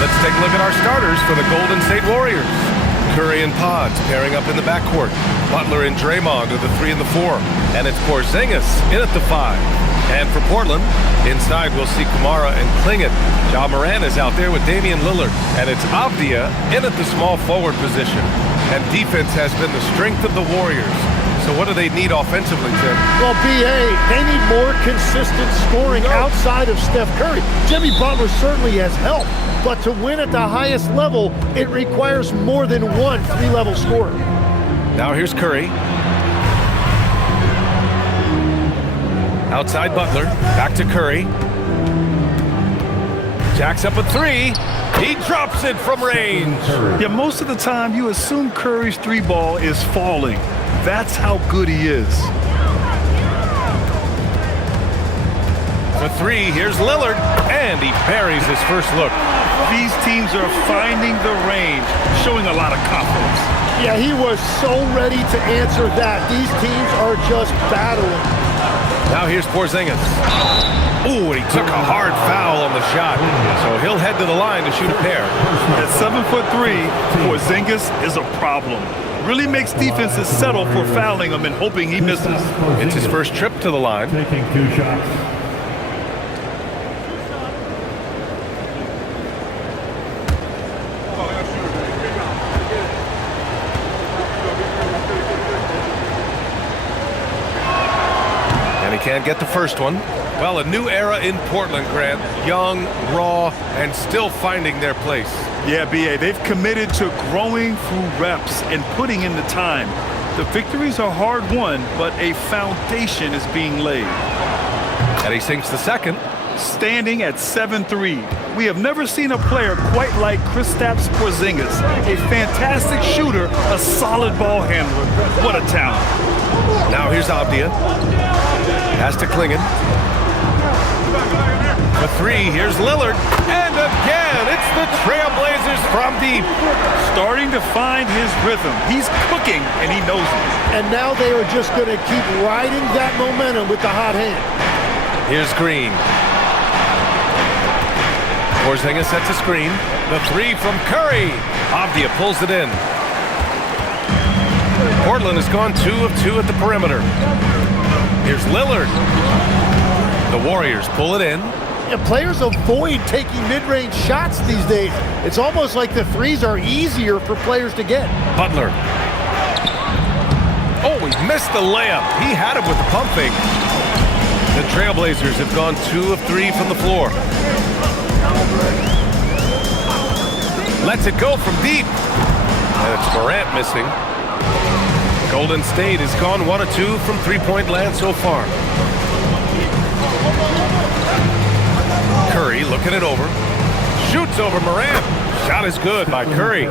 Let's take a look at our starters for the Golden State Warriors. Curry and Pods pairing up in the backcourt. Butler and Draymond are the 3 and the 4. And it's Porzingis in at the 5. And for Portland, inside we'll see Kamara and Klingit. Ja Morant is out there with Damian Lillard. And it's Avdia in at the small forward position. And defense has been the strength of the Warriors. So what do they need offensively, Tim? Well, B.A., they need more consistent scoring outside of Steph Curry. Jimmy Butler certainly has helped, but to win at the highest level, it requires more than one three-level scorer. Now here's Curry. Outside Butler, back to Curry. Jacks up a 3. He drops it from range. Yeah, most of the time you assume Curry's 3-ball is falling. That's how good he is. For 3, here's Lillard, and he buries his first look. These teams are finding the range, showing a lot of confidence. Yeah, he was so ready to answer that. These teams are just battling. Now here's Porzingis. Ooh, and he took a hard foul on the shot. So he'll head to the line to shoot a pair. At 7'3", Porzingis is a problem. Really makes defenses settle for fouling him and hoping he misses. It's his first trip to the line. Taking 2 shots. And he can't get the first one. Well, a new era in Portland, Grant. Young, raw, and still finding their place. Yeah, B.A., they've committed to growing through reps and putting in the time. The victories are hard-won, but a foundation is being laid. And he sinks the second. Standing at 7'3". We have never seen a player quite like Kristaps Porzingis. A fantastic shooter, a solid ball handler. What a talent. Now here's Avdia. Pass to Klingit. For 3, here's Lillard. And again, it's the Trailblazers from deep. Starting to find his rhythm. He's cooking, and he knows it. And now they are just going to keep riding that momentum with the hot hand. Here's Green. Porzingis sets a screen. The 3 from Curry. Avdia pulls it in. Portland has gone 2 of 2 at the perimeter. Here's Lillard. The Warriors pull it in. Yeah, players avoid taking mid-range shots these days. It's almost like the threes are easier for players to get. Butler. Oh, he missed the layup. He had it with the pump fake. The Trailblazers have gone 2 of 3 from the floor. Lets it go from deep. And it's Morant missing. Golden State has gone 1 of 2 from three-point land so far. Curry looking it over. Shoots over Morant. Shot is good by Curry.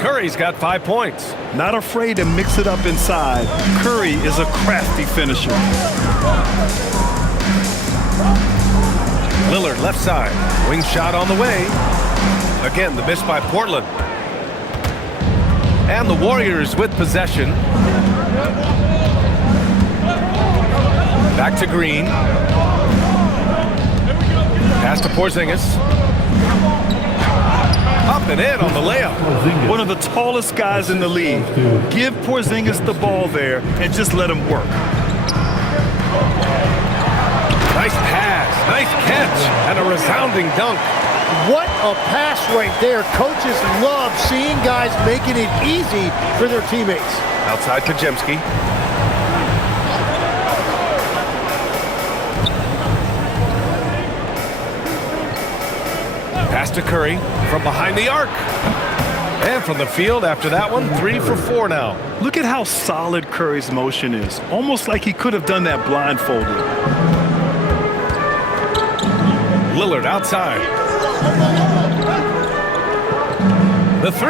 Curry's got 5 points. Not afraid to mix it up inside. Curry is a crafty finisher. Lillard left side. Wing shot on the way. Again, the miss by Portland. And the Warriors with possession. Back to Green. Pass to Porzingis. Up and in on the layup. One of the tallest guys in the league. Give Porzingis the ball there and just let him work. Nice pass, nice catch, and a resounding dunk. What a pass right there. Coaches love seeing guys making it easy for their teammates. Outside to Jemski. Pass to Curry from behind the arc. And from the field after that one, 3 for 4 now. Look at how solid Curry's motion is. Almost like he could have done that blindfolded. Lillard outside. The 3.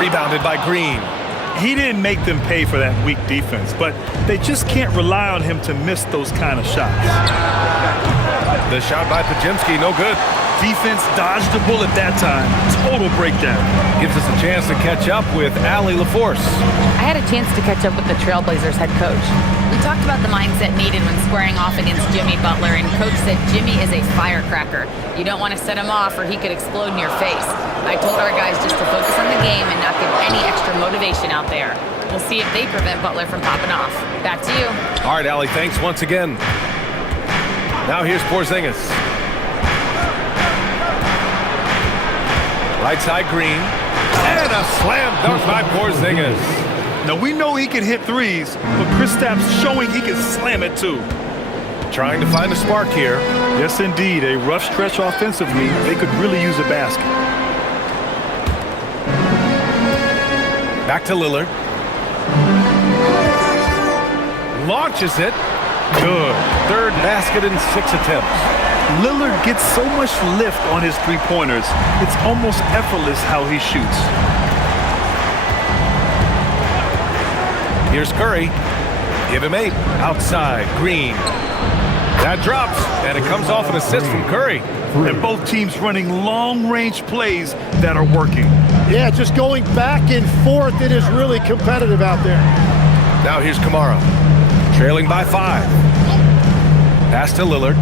Rebounded by Green. He didn't make them pay for that weak defense, but they just can't rely on him to miss those kind of shots. The shot by Podziemski, no good. Defense dodged the bullet that time. Total breakdown. Gives us a chance to catch up with Allie LaForce. I had a chance to catch up with the Trailblazers head coach. We talked about the mindset needed when squaring off against Jimmy Butler, and coach said Jimmy is a firecracker. You don't want to set him off or he could explode in your face. I told our guys just to focus on the game and not give any extra motivation out there. We'll see if they prevent Butler from popping off. Back to you. All right, Allie, thanks once again. Now here's Porzingis. Right side, Green. And a slam dunk by Porzingis. Now, we know he can hit threes, but Kristaps showing he can slam it too. Trying to find a spark here. Yes, indeed. A rough stretch offensively. They could really use a basket. Back to Lillard. Launches it. Good. Third basket in 6 attempts. Lillard gets so much lift on his three-pointers. It's almost effortless how he shoots. Here's Curry. Give him 8. Outside, Green. That drops, and it comes off an assist from Curry. And both teams running long-range plays that are working. Yeah, just going back and forth. It is really competitive out there. Now here's Kamara. Trailing by 5. Pass to Lillard.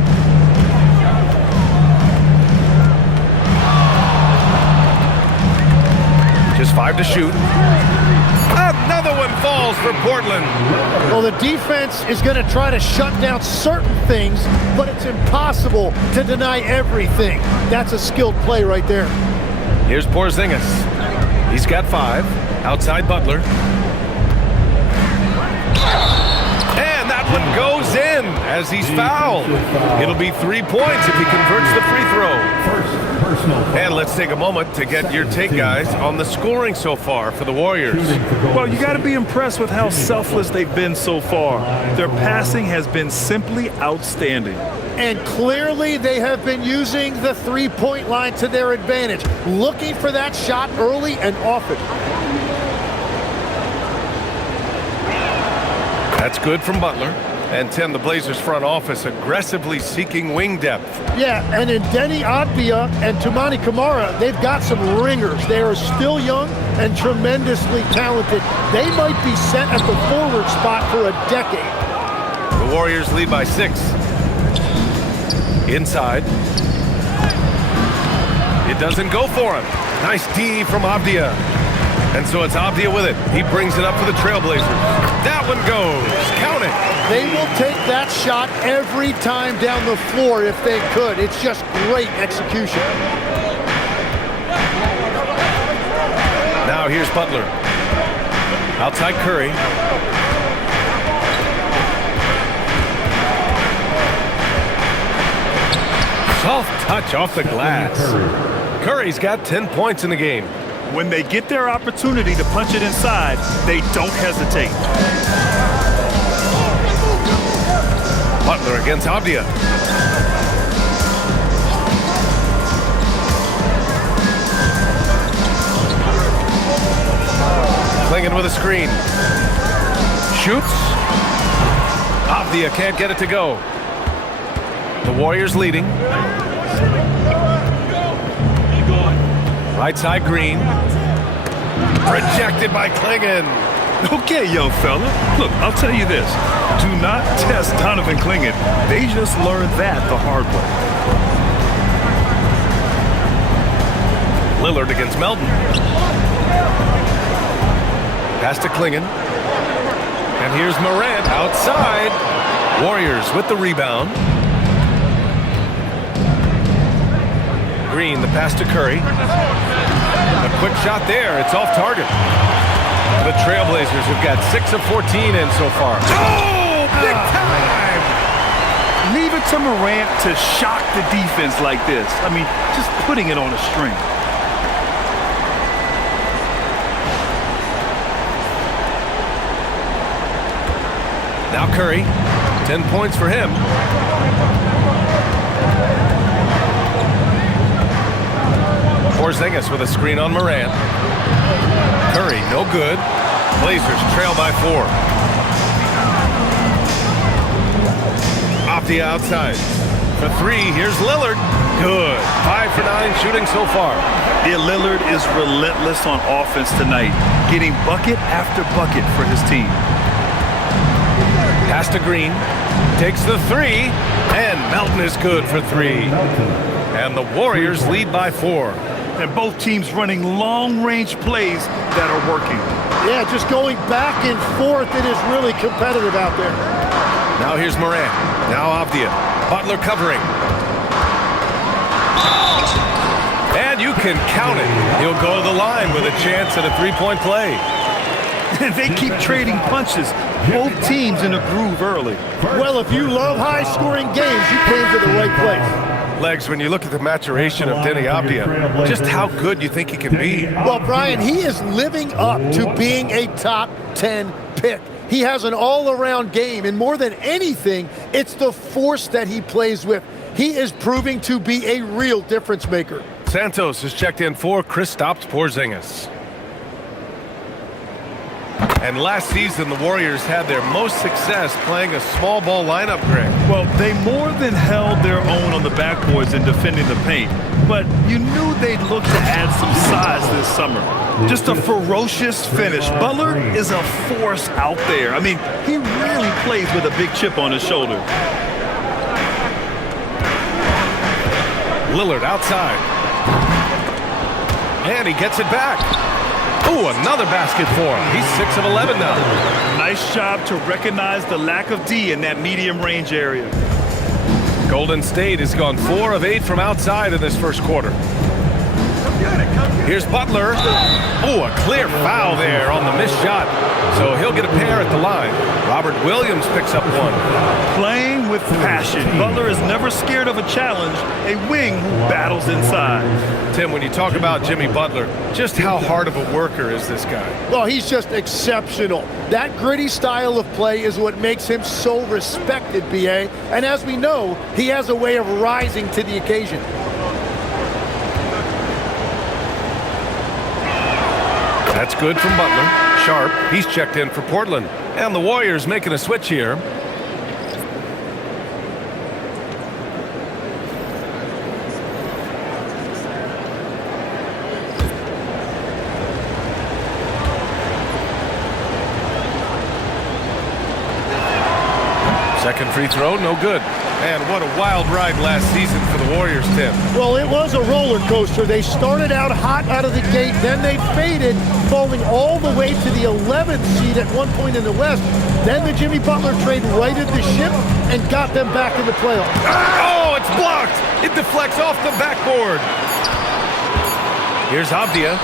Just 5 to shoot. Another one falls for Portland. Well, the defense is going to try to shut down certain things, but it's impossible to deny everything. That's a skilled play right there. Here's Porzingis. He's got 5. Outside Butler. And that one goes in as he's fouled. It'll be 3 points if he converts the free throw. And let's take a moment to get your take, guys, on the scoring so far for the Warriors. Well, you got to be impressed with how selfless they've been so far. Their passing has been simply outstanding. And clearly they have been using the three-point line to their advantage, looking for that shot early and often. That's good from Butler. And Tim, the Blazers front office aggressively seeking wing depth. Yeah, and in Denny Adbia and Toumani Camara, they've got some ringers. They are still young and tremendously talented. They might be set at the forward spot for a decade. The Warriors lead by 6. Inside. It doesn't go for him. Nice D from Abdia. And so it's Abdia with it. He brings it up for the Trailblazers. That one goes. Count it. They will take that shot every time down the floor if they could. It's just great execution. Now here's Butler. Outside Curry. Soft touch off the glass. Curry's got 10 points in the game. When they get their opportunity to punch it inside, they don't hesitate. Butler against Abdia. Klingin with a screen. Shoots. Abdia can't get it to go. The Warriors leading. Right side, Green. Rejected by Klingin. Okay, young fella. Look, I'll tell you this. Do not test Donovan Klingin. They just learned that the hard way. Lillard against Melton. Pass to Klingin. And here's Morant outside. Warriors with the rebound. Green, the pass to Curry. A quick shot there. It's off target. The Trailblazers have got 6 of 14 in so far. Oh, big time! Leave it to Morant to shock the defense like this. I mean, just putting it on a string. Now Curry, 10 points for him. Porzingis with a screen on Morant. Curry, no good. Blazers trail by 4. Off the outside. For 3, here's Lillard. Good. 5 for 9 shooting so far. Yeah, Lillard is relentless on offense tonight, getting bucket after bucket for his team. Pass to Green. Takes the 3. And Melton is good for 3. And the Warriors lead by 4. And both teams running long-range plays that are working. Yeah, just going back and forth. It is really competitive out there. Now here's Morant. Now Avdia. Butler covering. And you can count it. He'll go to the line with a chance at a three-point play. They keep trading punches. Both teams in a groove early. Well, if you love high-scoring games, you came to the right place. Legs, when you look at the maturation of Denny Avdia, just how good you think he can be. Well, Brian, he is living up to being a top 10 pick. He has an all-around game, and more than anything, it's the force that he plays with. He is proving to be a real difference maker. Santos has checked in for Kristaps Porzingis. And last season, the Warriors had their most success playing a small ball lineup, Greg. Well, they more than held their own on the backboards in defending the paint. But you knew they'd look to add some size this summer. Just a ferocious finish. Butler is a force out there. I mean, he really plays with a big chip on his shoulder. Lillard outside. And he gets it back. Ooh, another basket for him. He's 6 of 11 now. Nice job to recognize the lack of D in that medium range area. Golden State has gone 4 of 8 from outside in this first quarter. Here's Butler. Ooh, a clear foul there on the missed shot. So he'll get a pair at the line. Robert Williams picks up one. Playing with passion. Butler is never scared of a challenge, a wing who battles inside. Tim, when you talk about Jimmy Butler, just how hard of a worker is this guy? Well, he's just exceptional. That gritty style of play is what makes him so respected, B.A. And as we know, he has a way of rising to the occasion. That's good from Butler. Sharp, he's checked in for Portland. And the Warriors making a switch here. Second free throw, no good. And what a wild ride last season for the Warriors, Tim. Well, it was a roller coaster. They started out hot out of the gate, then they faded, falling all the way to the 11th seed at one point in the West. Then the Jimmy Butler trade righted the ship and got them back in the playoffs. Oh, it's blocked. It deflects off the backboard. Here's Avdia.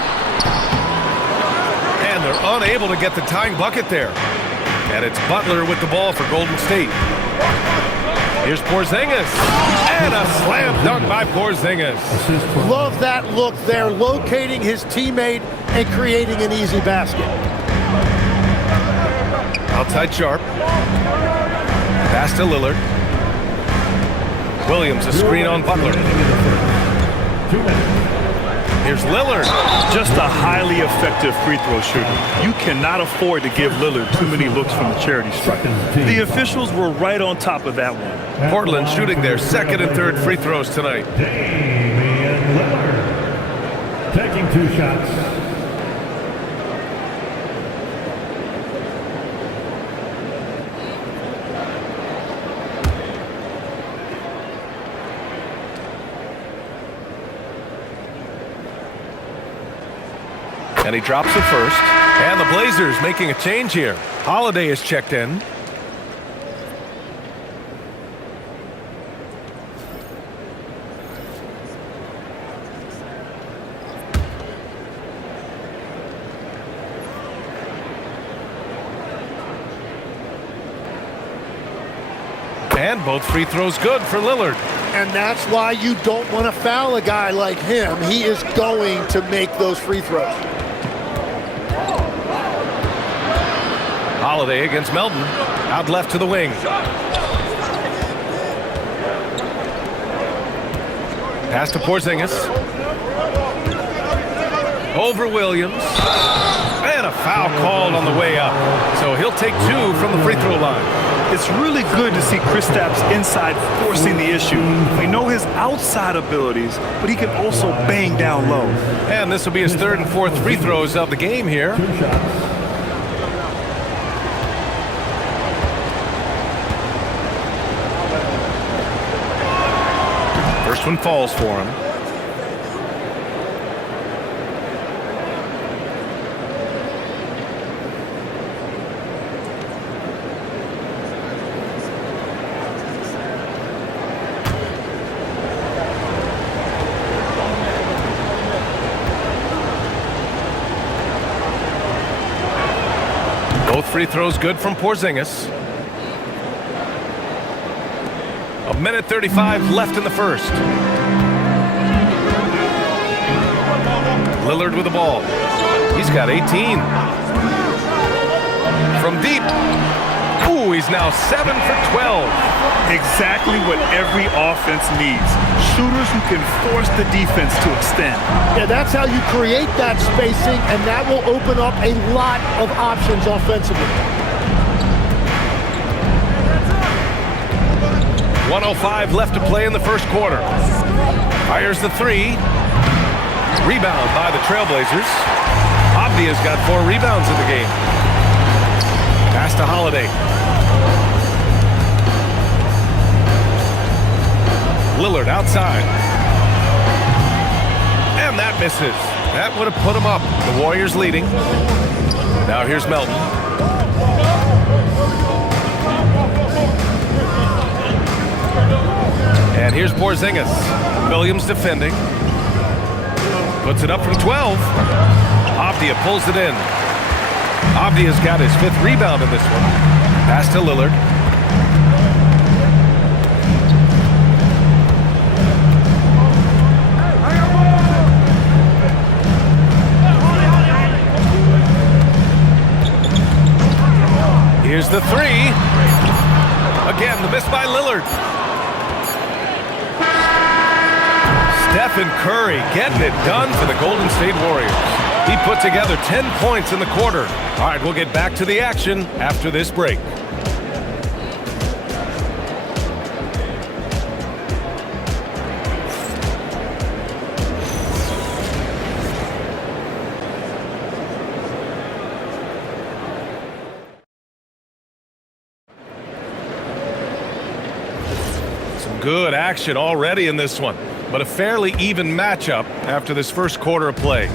And they're unable to get the tying bucket there. And it's Butler with the ball for Golden State. Here's Porzingis. And a slam dunk by Porzingis. Love that look there, locating his teammate and creating an easy basket. Outside Sharp. Pass to Lillard. Williams, a screen on Butler. Here's Lillard. Just a highly effective free throw shooter. You cannot afford to give Lillard too many looks from the charity stripe. The officials were right on top of that one. Portland shooting their second and third free throws tonight. Damian Lillard taking 2 shots. And he drops it first. And the Blazers making a change here. Holiday is checked in. And both free throws good for Lillard. And that's why you don't want to foul a guy like him. He is going to make those free throws. Holiday against Melton. Out left to the wing. Pass to Porzingis. Over Williams. And a foul called on the way up. So he'll take 2 from the free throw line. It's really good to see Kristaps inside forcing the issue. We know his outside abilities, but he can also bang down low. And this will be his 3rd and 4th free throws of the game here. 2 shots. First one falls for him. Both free throws good from Porzingis. 1:35 left in the first. Lillard with the ball. He's got 18. From deep. Ooh, he's now 7 for 12. Exactly what every offense needs. Shooters who can force the defense to extend. Yeah, that's how you create that spacing, and that will open up a lot of options offensively. 1:05 left to play in the first quarter. Fires the 3. Rebound by the Trailblazers. Avdia's got 4 rebounds in the game. Pass to Holiday. Lillard outside. And that misses. That would have put him up. The Warriors leading. Now here's Melton. And here's Porzingis. Williams defending. Puts it up from 12. Avdia pulls it in. Avdia's got his 5th rebound in this one. Pass to Lillard. Here's the 3. Again, the miss by Lillard. Stephen Curry getting it done for the Golden State Warriors. He put together 10 points in the quarter. All right, we'll get back to the action after this break. Good action already in this one, but a fairly even matchup after this first quarter of play.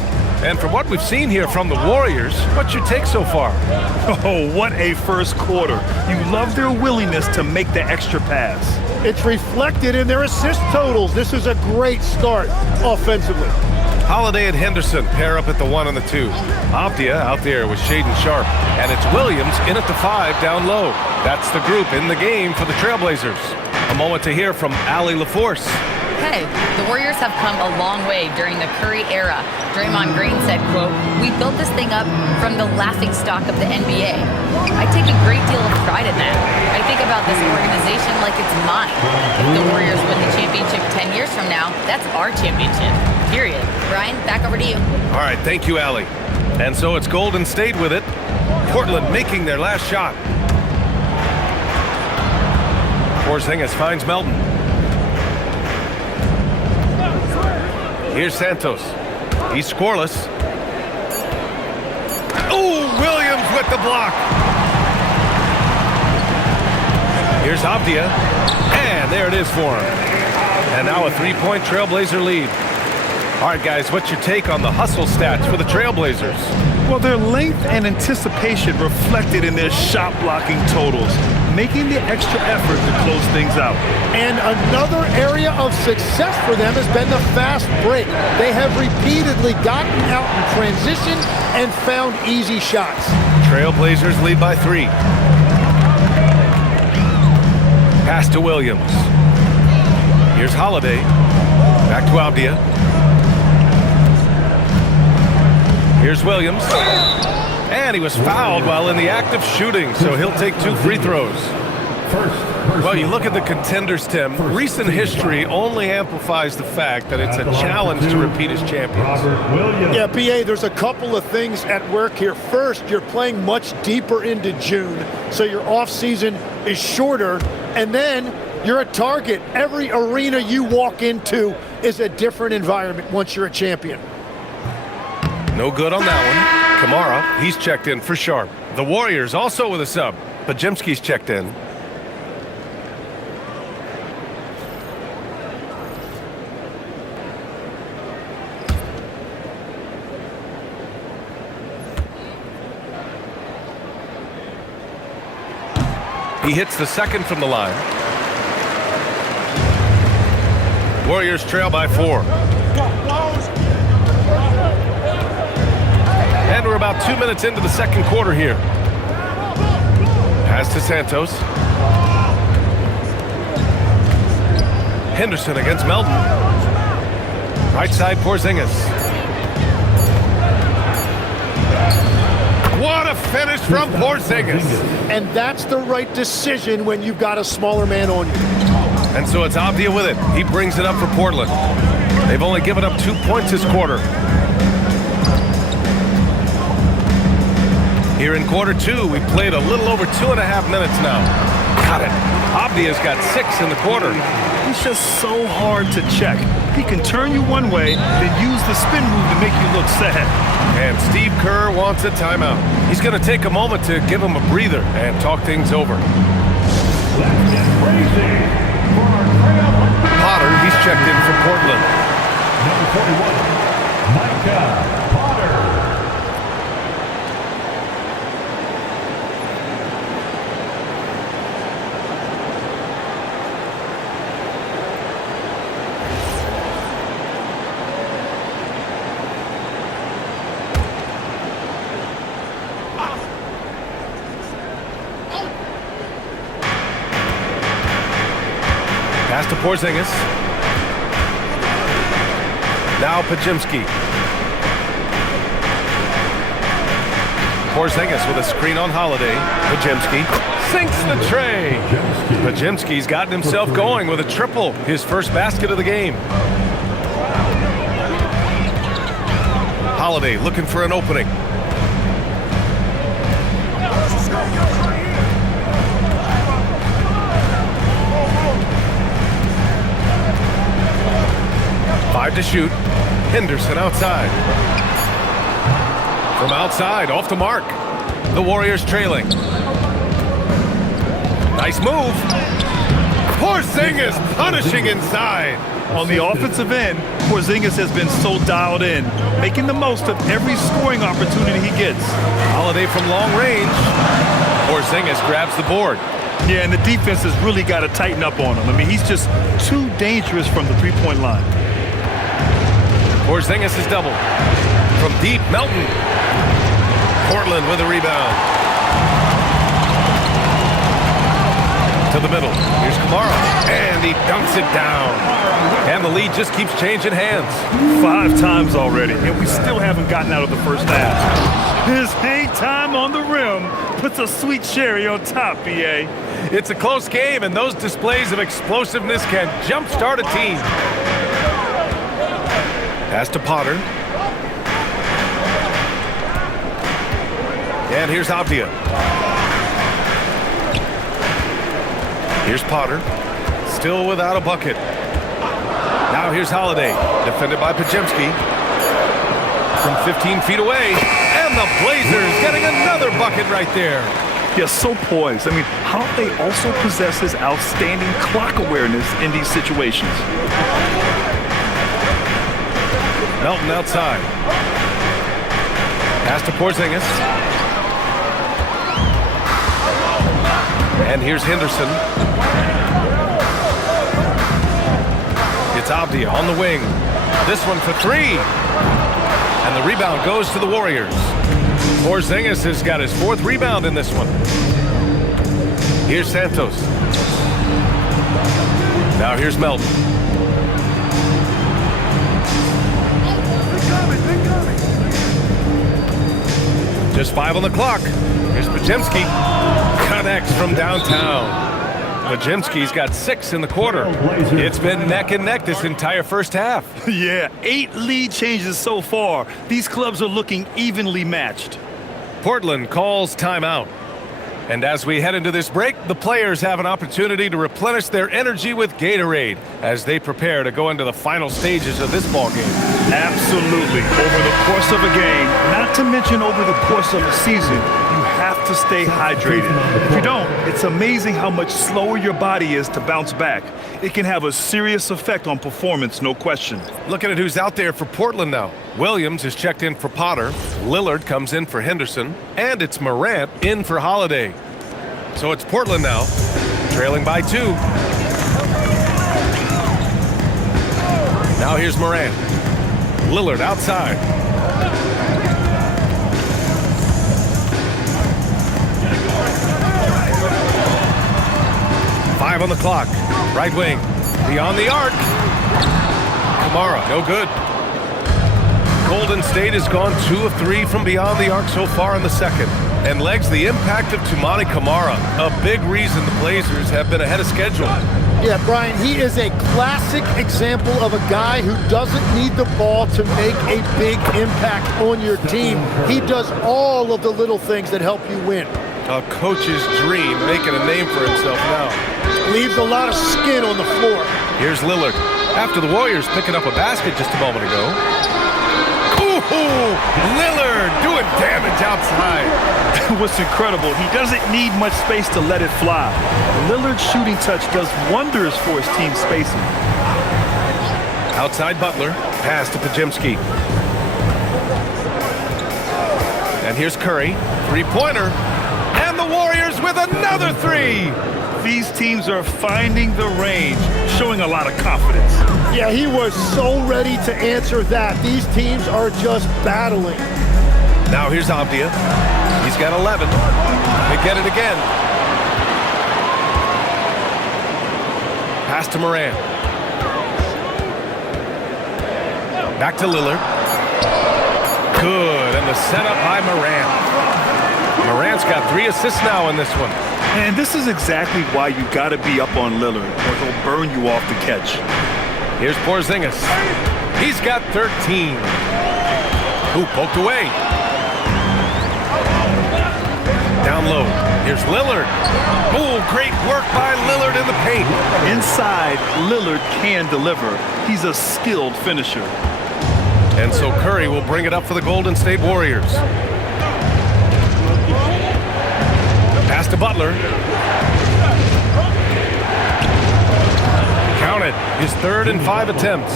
And from what we've seen here from the Warriors, what's your take so far? Oh, what a first quarter. You love their willingness to make the extra pass. It's reflected in their assist totals. This is a great start offensively. Holiday and Henderson pair up at the 1 and the 2. Avdia out there with Shaedon Sharpe. And it's Williams in at the 5 down low. That's the group in the game for the Trailblazers. A moment to hear from Allie LaForce. Hey, the Warriors have come a long way during the Curry era. Draymond Green said, quote, "We built this thing up from the laughingstock of the NBA. I take a great deal of pride in that. I think about this organization like it's mine. If the Warriors win the championship 10 years from now, that's our championship. Period." Brian, back over to you. All right, thank you, Allie. And so it's Golden State with it. Portland making their last shot. Porzingis finds Melton. Here's Santos. He's scoreless. Oh, Williams with the block. Here's Avdia. And there it is for him. And now a 3-point Trailblazer lead. All right, guys, what's your take on the hustle stats for the Trailblazers? Well, their length and anticipation reflected in their shot blocking totals, making the extra effort to close things out. And another area of success for them has been the fast break. They have repeatedly gotten out in transition and found easy shots. Trailblazers lead by 3. Pass to Williams. Here's Holiday. Back to Avdia. Here's Williams. And he was fouled while in the act of shooting, so he'll take 2 free throws. First. Well, you look at the contenders, Tim. Recent history only amplifies the fact that it's a challenge to repeat as champions. Robert Williams. Yeah, BA, there's a couple of things at work here. First, you're playing much deeper into June, so your offseason is shorter. And then you're a target. Every arena you walk into is a different environment once you're a champion. No good on that one. Kamara, he's checked in for Sharp. The Warriors also with a sub. Pajemski's checked in. He hits the second from the line. Warriors trail by 4. And we're about 2 minutes into the second quarter here. Pass to Santos. Henderson against Melton. Right side, Porzingis. What a finish from Porzingis. And that's the right decision when you've got a smaller man on you. And so it's Avdia with it. He brings it up for Portland. They've only given up 2 points this quarter. Here in quarter 2, we played a little over 2.5 minutes now. Got it. Avdia's got 6 in the quarter. He's just so hard to check. He can turn you one way, then use the spin move to make you look sad. And Steve Kerr wants a timeout. He's going to take a moment to give him a breather and talk things over. Let's get crazy for our trail. Potter, he's checked in for Portland. Number 41, Micah Potter. Pass to Porzingis. Now Pajemski. Porzingis with a screen on Holiday. Pajemski sinks the tray. Pajemski's gotten himself going with a triple, his first basket of the game. Holiday looking for an opening. Five to shoot. Henderson outside. From outside, off the mark. The Warriors trailing. Nice move. Porzingis punishing inside. On the offensive end, Porzingis has been so dialed in, making the most of every scoring opportunity he gets. Holiday from long range. Porzingis grabs the board. Yeah, and the defense has really got to tighten up on him. I mean, he's just too dangerous from the three-point line. Porzingis is double. From deep, Melton. Portland with a rebound. To the middle. Here's Kamara. And he dunks it down. And the lead just keeps changing hands. 5 times already, and we still haven't gotten out of the first half. His hang time on the rim puts a sweet cherry on top, BA. It's a close game, and those displays of explosiveness can jumpstart a team. Pass to Potter. And here's Avdia. Here's Potter. Still without a bucket. Now here's Holiday. Defended by Pajemski. From 15 feet away. And the Blazers getting another bucket right there. Yeah, so poised. I mean, Holiday also possesses outstanding clock awareness in these situations. Melton outside. Pass to Porzingis. And here's Henderson. It's Avdia on the wing. This one for 3. And the rebound goes to the Warriors. Porzingis has got his 4th rebound in this one. Here's Santos. Now here's Melton. Just 5 on the clock. Here's Pajemski. Connects from downtown. Pajemski's got 6 in the quarter. It's been neck and neck this entire first half. Yeah, 8 lead changes so far. These clubs are looking evenly matched. Portland calls timeout. And as we head into this break, the players have an opportunity to replenish their energy with Gatorade as they prepare to go into the final stages of this ball game. Absolutely. Over the course of a game, not to mention over the course of a season, you have to stay hydrated. If you don't, it's amazing how much slower your body is to bounce back. It can have a serious effect on performance, no question. Looking at who's out there for Portland now. Williams is checked in for Potter. Lillard comes in for Henderson. And it's Morant in for Holiday. So it's Portland now, trailing by 2. Now here's Morant. Lillard outside. Five on the clock. Right wing. Beyond the arc. Kamara, no good. Golden State has gone 2 of 3 from beyond the arc so far in the second. And legs the impact of Toumani Kamara, a big reason the Blazers have been ahead of schedule. Yeah, Brian, he is a classic example of a guy who doesn't need the ball to make a big impact on your team. He does all of the little things that help you win. A coach's dream, making a name for himself now. Leaves a lot of skin on the floor. Here's Lillard. After the Warriors picking up a basket just a moment ago. Ooh, Lillard doing damage outside. What's incredible, he doesn't need much space to let it fly. Lillard's shooting touch does wonders for his team spacing. Outside Butler, pass to Pajemski. And here's Curry, three-pointer. And the Warriors with another 3. These teams are finding the range, showing a lot of confidence. Yeah, he was so ready to answer that. These teams are just battling. Now here's Avdia. He's got 11. They get it again. Pass to Morant. Back to Lillard. Good, and the setup by Morant. Morant's got 3 assists now in this one. And this is exactly why you got to be up on Lillard, or he'll burn you off the catch. Here's Porzingis. He's got 13. Ooh, poked away. Down low. Here's Lillard. Oh, great work by Lillard in the paint. Inside, Lillard can deliver. He's a skilled finisher. And so Curry will bring it up for the Golden State Warriors. Pass to Butler. Counted. His 3rd and 5 attempts.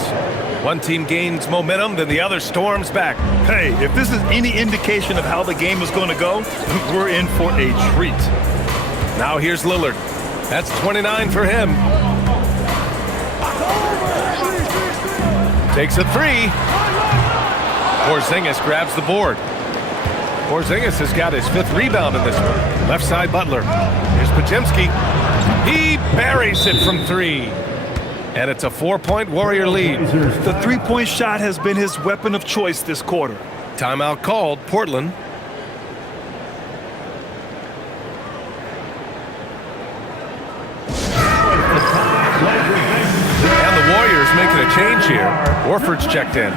One team gains momentum, then the other storms back. Hey, if this is any indication of how the game is going to go, we're in for a treat. Now here's Lillard. That's 29 for him. Takes a 3. Porzingis grabs the board. Porzingis has got his 5th rebound in this one. Left side Butler. Here's Pajemski. He buries it from 3. And it's a 4-point Warrior lead. The three-point shot has been his weapon of choice this quarter. Timeout called, Portland. And the Warriors making a change here. Horford's checked in.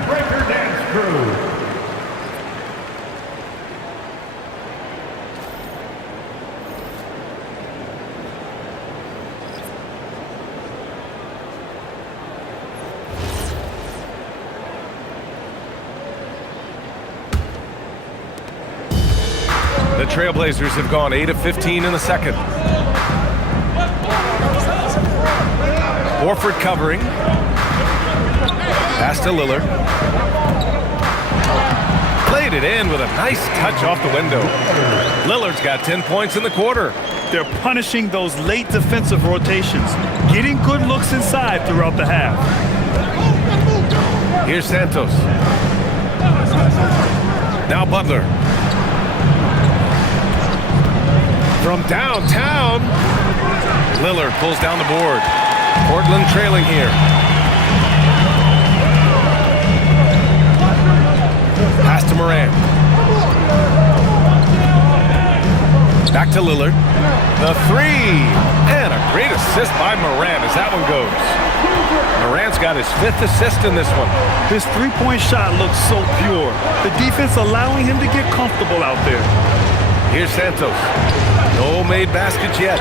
The Trailblazers have gone 8 of 15 in the second. Horford covering. Pass to Lillard. Played it in with a nice touch off the window. Lillard's got 10 points in the quarter. They're punishing those late defensive rotations, getting good looks inside throughout the half. Here's Santos. Now Butler. From downtown, Lillard pulls down the board. Portland trailing here. Pass to Morant. Back to Lillard. The three. And a great assist by Moran as that one goes. Moran's got his 5th assist in this one. His three-point shot looks so pure. The defense allowing him to get comfortable out there. Here's Santos. No made baskets yet.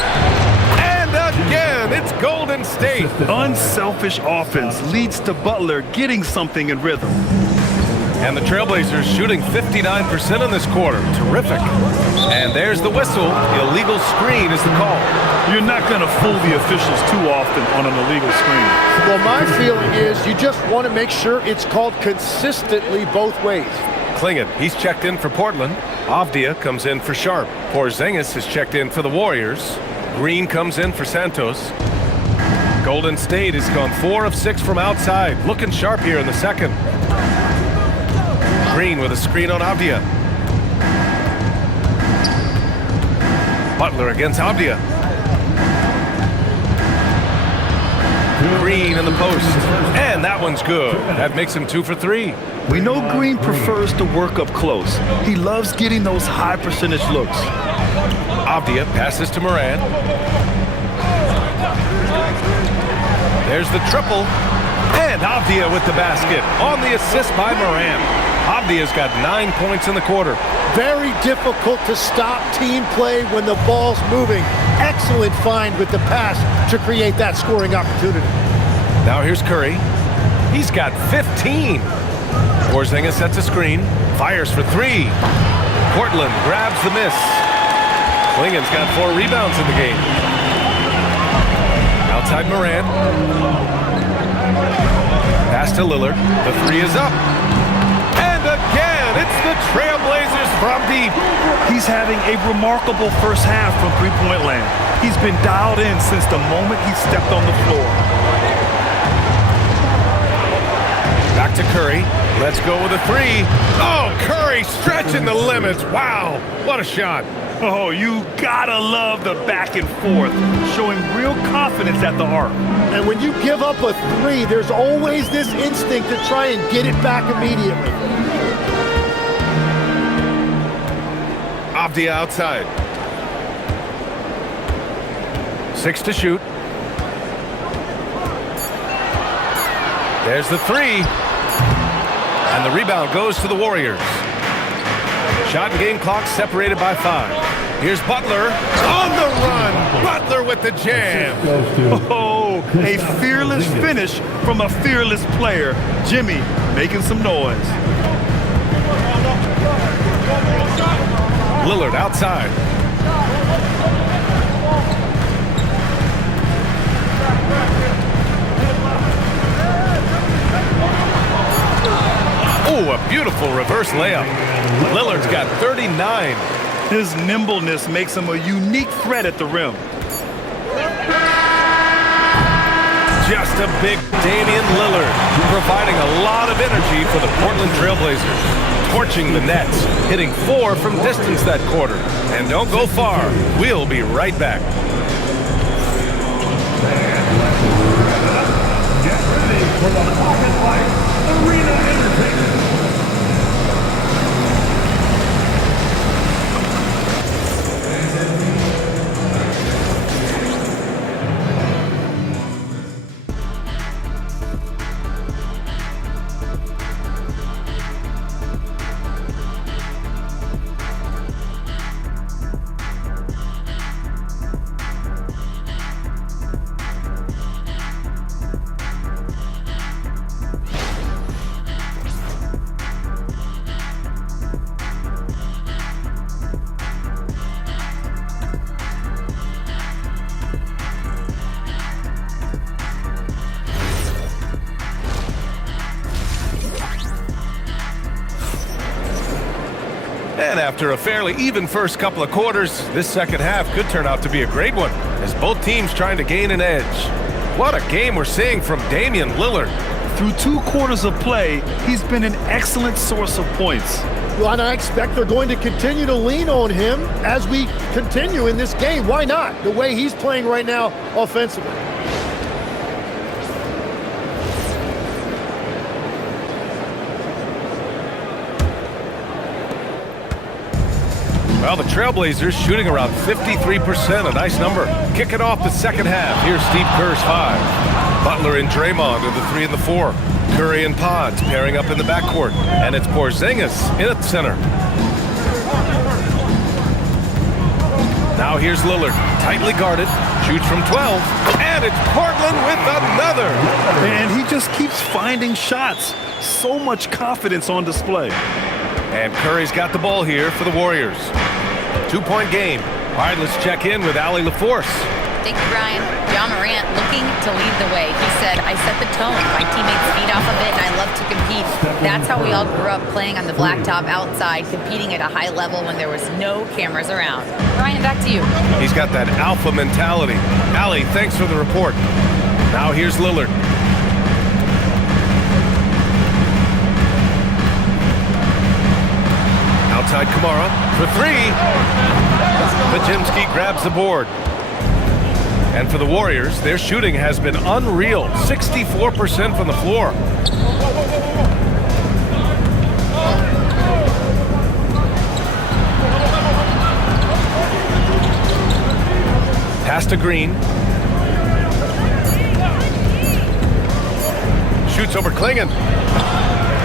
And again, it's Golden State. Unselfish offense leads to Butler getting something in rhythm. And the Trailblazers shooting 59% in this quarter. Terrific. And there's the whistle. Illegal screen is the call. You're not going to fool the officials too often on an illegal screen. Well, my feeling is you just want to make sure it's called consistently both ways. Klingon, he's checked in for Portland. Avdia comes in for Sharp. Porzingis is checked in for the Warriors. Green comes in for Santos. Golden State has gone 4 of 6 from outside. Looking sharp here in the second. Green with a screen on Avdia. Butler against Avdia. Green in the post. And that one's good. That makes him 2 for 3. We know Green prefers to work up close. He loves getting those high percentage looks. Avdia passes to Moran. There's the triple. And Avdia with the basket on the assist by Moran. Avdia's got 9 points in the quarter. Very difficult to stop team play when the ball's moving. Excellent find with the pass to create that scoring opportunity. Now here's Curry. He's got 15. Porzingis sets a screen. Fires for 3. Portland grabs the miss. Klingon's got 4 rebounds in the game. Outside Moran. Pass to Lillard. The 3 is up. And again, it's the Trailblazers from deep. He's having a remarkable first half from three-point land. He's been dialed in since the moment he stepped on the floor. Back to Curry. Let's go with a 3. Oh, Curry stretching the limits. Wow, what a shot. Oh, you gotta love the back and forth, showing real confidence at the arc. And when you give up a 3, there's always this instinct to try and get it back immediately. Avdia outside. 6 to shoot. There's the 3. And the rebound goes to the Warriors. Shot and game clock separated by 5. Here's Butler on the run. Butler with the jam. Oh, a fearless finish from a fearless player. Jimmy making some noise. Lillard outside. Oh, a beautiful reverse layup. Lillard's got 39. His nimbleness makes him a unique threat at the rim. Just a big Damian Lillard, providing a lot of energy for the Portland Trailblazers. Torching the nets, hitting 4 from distance that quarter. And don't go far. We'll be right back. Get ready for the Pocket Light Arena Entertainment. And after a fairly even first couple of quarters, this second half could turn out to be a great one, as both teams trying to gain an edge. What a game we're seeing from Damian Lillard. Through 2 quarters of play, he's been an excellent source of points. Well, and I expect they're going to continue to lean on him as we continue in this game. Why not? The way he's playing right now offensively. Well, the Trailblazers shooting around 53%, a nice number. Kicking off the second half. Here's Steve Kerr's 5. Butler and Draymond are the 3 and the 4. Curry and Pods pairing up in the backcourt. And it's Porzingis in at center. Now here's Lillard, tightly guarded, shoots from 12, and it's Portland with another. And he just keeps finding shots. So much confidence on display. And Curry's got the ball here for the Warriors. 2-point game. All right, let's check in with Allie LaForce. Thank you, Brian. John Morant looking to lead the way. He said, I set the tone. My teammates feed off of it, and I love to compete. That's how we all grew up, playing on the blacktop outside, competing at a high level when there was no cameras around. Brian, back to you. He's got that alpha mentality. Allie, thanks for the report. Now here's Lillard. Outside Kamara for 3. Pajimski grabs the board. And for the Warriors, their shooting has been unreal. 64% from the floor. Pass to Green. Shoots over Klingon.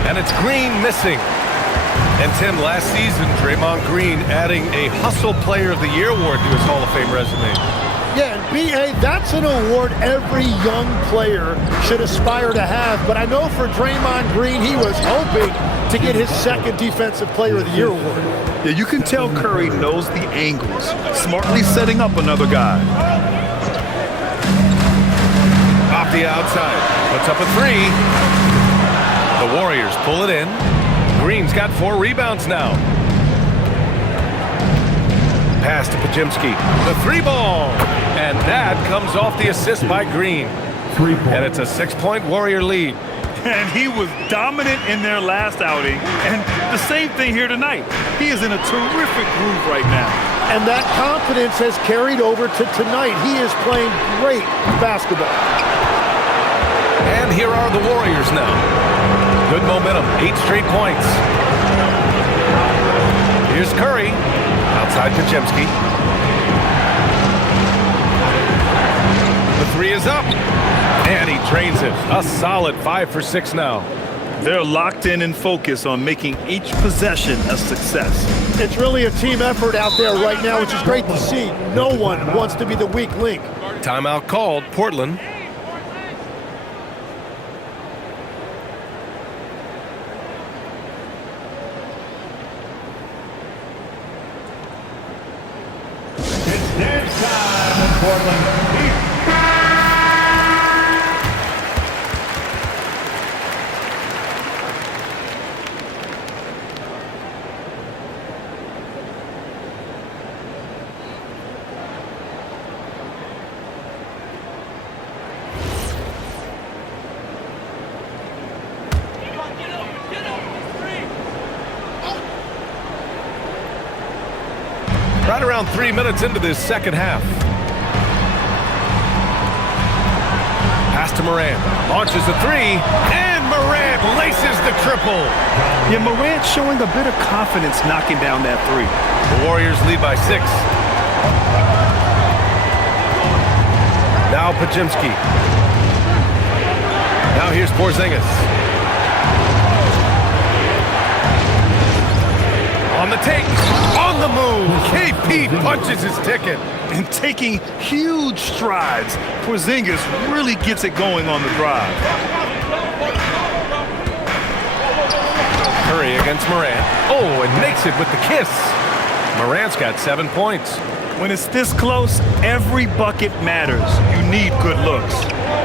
And it's Green missing. And Tim, last season, Draymond Green adding a Hustle Player of the Year award to his Hall of Fame resume. Yeah, and B.A., that's an award every young player should aspire to have. But I know for Draymond Green, he was hoping to get his second Defensive Player of the Year award. Yeah, you can tell Curry knows the angles, smartly setting up another guy. Off the outside, puts up a 3. The Warriors pull it in. Green's got 4 rebounds now. Pass to Pajimski. The 3-ball. And that comes off the assist by Green. 3 points. And it's a 6-point Warrior lead. And he was dominant in their last outing. And the same thing here tonight. He is in a terrific groove right now. And that confidence has carried over to tonight. He is playing great basketball. And here are the Warriors now. Good momentum, 8 straight points. Here's Curry. Outside Pajimski. The 3 is up. And he drains it. A solid 5 for 6 now. They're locked in and focused on making each possession a success. It's really a team effort out there right now, which is great to see. No one wants to be the weak link. Timeout called, Portland. Dance time in Portland. Right around 3 minutes into this second half. Pass to Morant. Launches a 3. And Morant laces the triple. Yeah, Morant showing a bit of confidence knocking down that 3. The Warriors lead by 6. Now Pajimski. Now here's Porzingis. On the take, on the move, KP punches his ticket. And taking huge strides, Porzingis really gets it going on the drive. Curry against Morant. Oh, and makes it with the kiss. Morant's got 7 points. When it's this close, every bucket matters. You need good looks.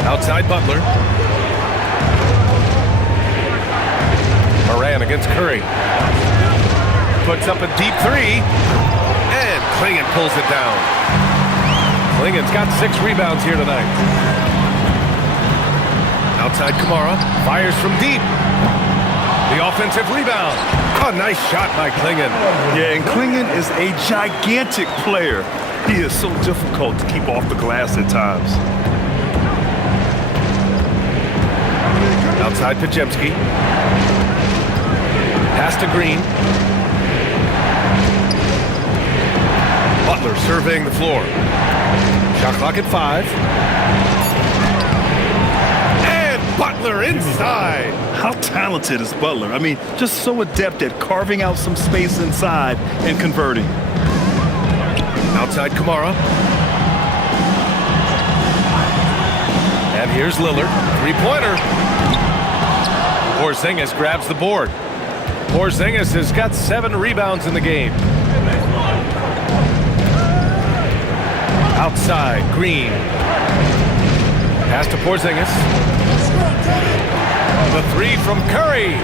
Outside Butler. Morant against Curry. Puts up a deep 3. And Klingon pulls it down. Klingon's got 6 rebounds here tonight. Outside Kamara. Fires from deep. The offensive rebound. A nice shot by Klingon. Yeah, and Klingon is a gigantic player. He is so difficult to keep off the glass at times. Outside Pajimski. Pass to Green. Butler surveying the floor. Shot clock at 5. And Butler inside. How talented is Butler? I mean, just so adept at carving out some space inside and converting. Outside Kamara. And here's Lillard. Three-pointer. Porzingis grabs the board. Porzingis has got 7 rebounds in the game. Outside, Green. Pass to Porzingis. The 3 from Curry.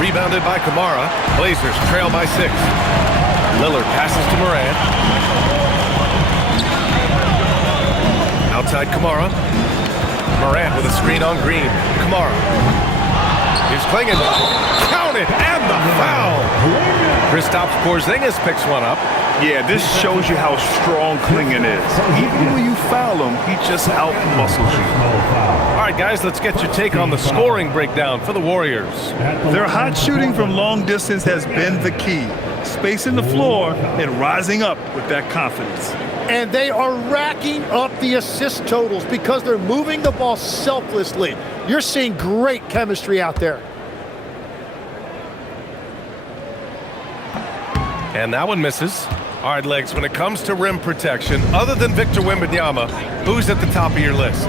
Rebounded by Kamara. Blazers trail by 6. Lillard passes to Morant. Outside Kamara. Morant with a screen on Green. Kamara. Here's Klingon. Counted and the foul. Kristaps Porzingis picks one up. Yeah, this shows you how strong Klingon is. Even when you foul him, he just out-muscles you. All right, guys, let's get your take on the scoring breakdown for the Warriors. Their hot shooting from long distance has been the key. Spacing the floor and rising up with that confidence. And they are racking up the assist totals because they're moving the ball selflessly. You're seeing great chemistry out there. And that one misses. All right, Legs, when it comes to rim protection, other than Victor Wembanyama, who's at the top of your list?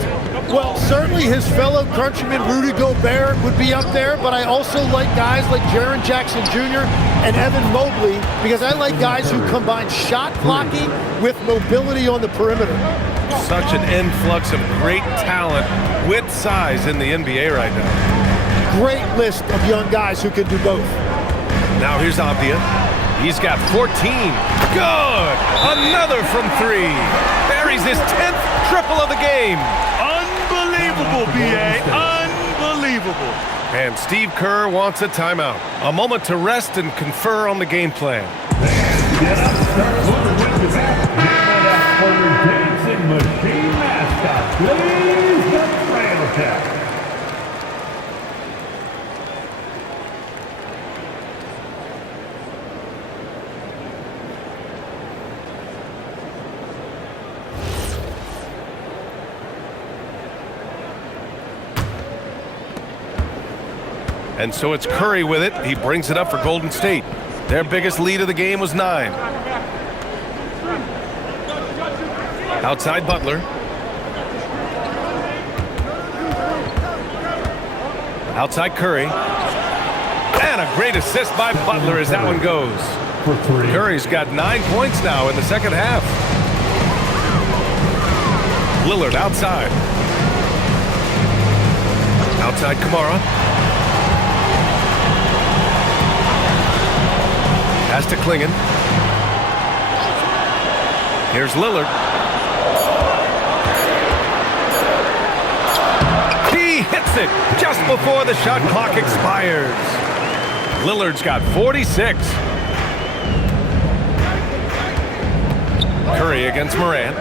Well, certainly his fellow countryman Rudy Gobert would be up there, but I also like guys like Jaren Jackson Jr. and Evan Mobley because I like guys who combine shot blocking with mobility on the perimeter. Such an influx of great talent with size in the NBA right now. Great list of young guys who can do both. Now here's Avdia. He's got 14. Good! Another from 3. Buries his 10th triple of the game. Unbelievable, B.A. Unbelievable. And Steve Kerr wants a timeout. A moment to rest and confer on the game plan. Get up, start moving with the back. Give it up for your dancing machine mascot. Please, the trail attack. And so it's Curry with it. He brings it up for Golden State. Their biggest lead of the game was 9. Outside Butler. Outside Curry. And a great assist by Butler as that one goes. Curry's got 9 points now in the second half. Lillard outside. Outside Kamara. Pass to Klingon. Here's Lillard. He hits it just before the shot clock expires. Lillard's got 46. Curry against Morant.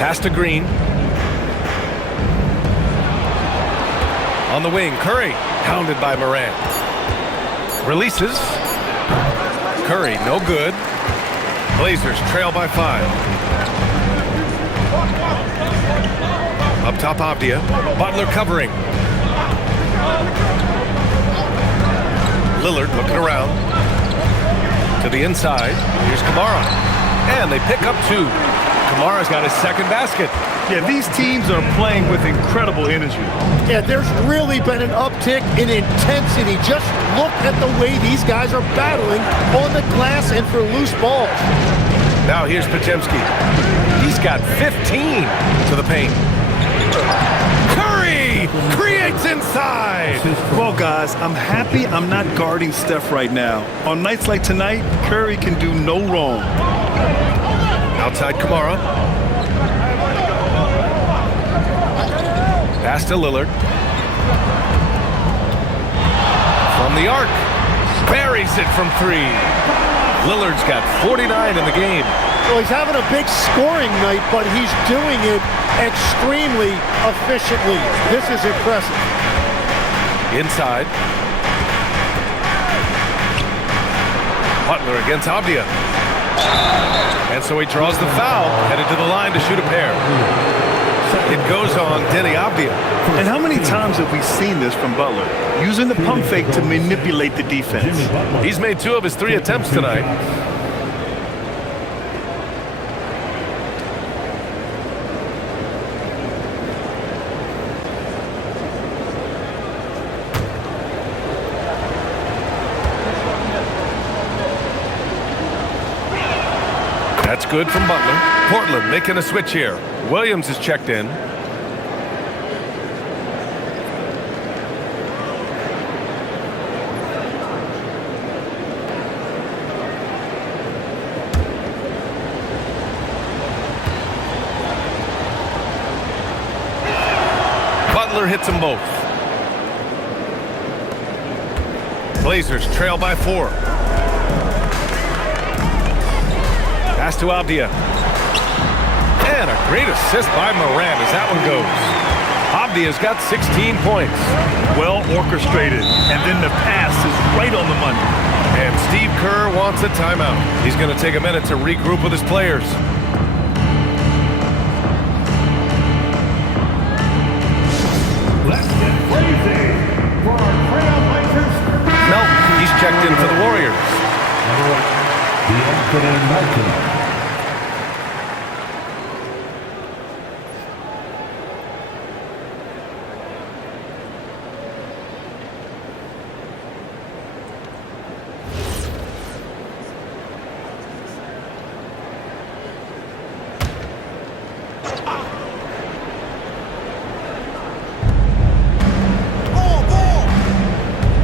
Pass to Green. On the wing, Curry, pounded by Morant. Releases. Curry, no good. Blazers trail by 5. Up top, Avdia. Butler covering. Lillard looking around. To the inside. Here's Kamara. And they pick up 2. Kamara's got his second basket. Yeah, these teams are playing with incredible energy. Yeah, there's really been an uptick in intensity. Just look at the way these guys are battling on the glass and for loose balls. Now here's Potemski. He's got 15 to the paint. Curry creates inside. Well, guys, I'm happy I'm not guarding Steph right now. On nights like tonight, Curry can do no wrong. Outside Kamara. Pass to Lillard. From the arc. Buries it from 3. Lillard's got 49 in the game. Well, he's having a big scoring night, but he's doing it extremely efficiently. This is impressive. Inside. Butler against Avdia. And so he draws the foul, headed to the line to shoot a pair. It goes on Denny Avdia. And how many times have we seen this from Butler? Using the pump fake to manipulate the defense. He's made 2 of his 3 attempts tonight. That's good from Butler. Portland making a switch here. Williams is checked in. Butler hits them both. Blazers trail by 4. Pass to Avdia. And a great assist by Morant as that one goes. Avdia's got 16 points. Well orchestrated. And then the pass is right on the money. And Steve Kerr wants a timeout. He's going to take a minute to regroup with his players. Let's get crazy for our Trailblazers. Melton, he's checked in for the Warriors. The infinite Melton.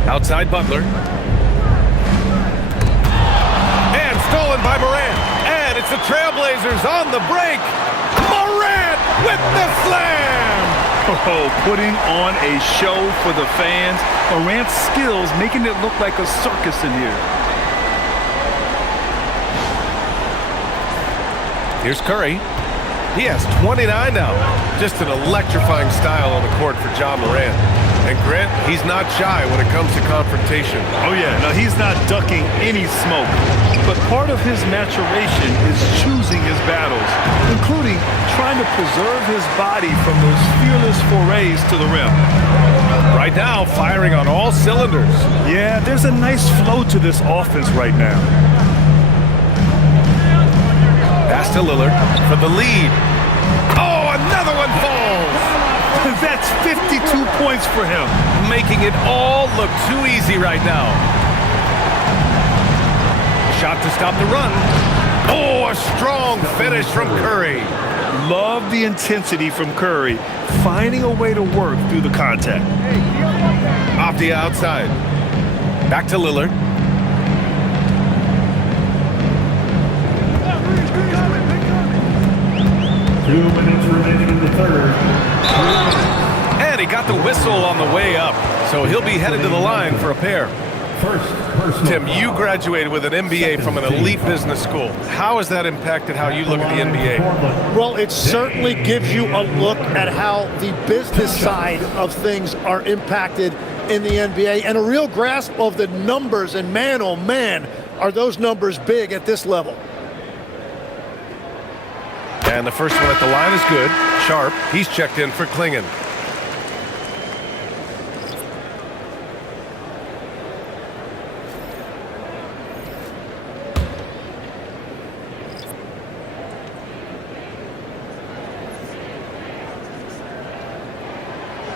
Outside Butler. And stolen by Morant. And it's the Trailblazers on the break. Morant with the slam! Oh, putting on a show for the fans. Morant's skills making it look like a circus in here. Here's Curry. He has 29 now. Just an electrifying style on the court for John Morant. And Grant, he's not shy when it comes to confrontation. Oh yeah, no, he's not ducking any smoke. But part of his maturation is choosing his battles, including trying to preserve his body from those fearless forays to the rim. Right now, firing on all cylinders. Yeah, there's a nice flow to this offense right now. Pass to Lillard for the lead. Oh, another one falls. That's 52 points for him. Making it all look too easy right now. Shot to stop the run. Oh, a strong finish from Curry. Love the intensity from Curry, finding a way to work through the contact. Avdia outside. Back to Lillard. Two minutes remaining in the third. And he got the whistle on the way up, so he'll be headed to the line for a pair. First personal Tim, you foul. graduated with an MBA from an elite business school. How has that impacted how you look at the NBA? Well, it certainly gives you a look at how the business side of things are impacted in the NBA and a real grasp of the numbers. And man, oh man, are those numbers big at this level. And the first one at the line is good. Sharp, he's checked in for Klingon.